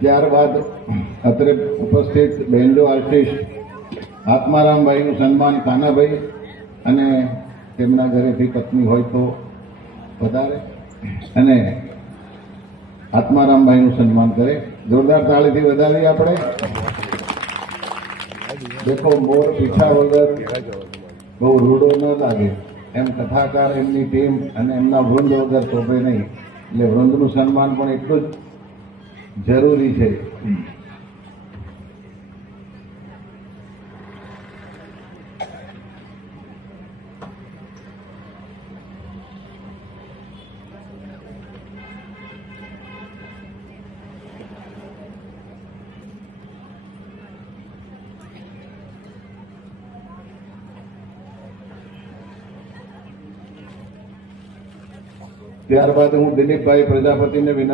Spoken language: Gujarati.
ત્યારબાદ અત્રે ઉપસ્થિત બેન્ડો આર્ટિસ્ટ આત્મારામભાઈનું સન્માન કાનાભાઈ અને તેમના ઘરેથી પત્ની હોય તો વધારે અને આત્મારામભાઈનું સન્માન કરે. જોરદાર તાળીથી વધારીએ આપણે. દેખો મોર પીછા વગર બહુ રૂડો ન લાગે એમ કથાકાર એમની ટીમ અને એમના વૃંદ વગર શોભે નહીં. એટલે વૃંદનું સન્માન પણ એટલું જ જરૂરી છે. ત્યારબાદ હું દિલીપભાઈ પ્રજાપતિને વિનંતી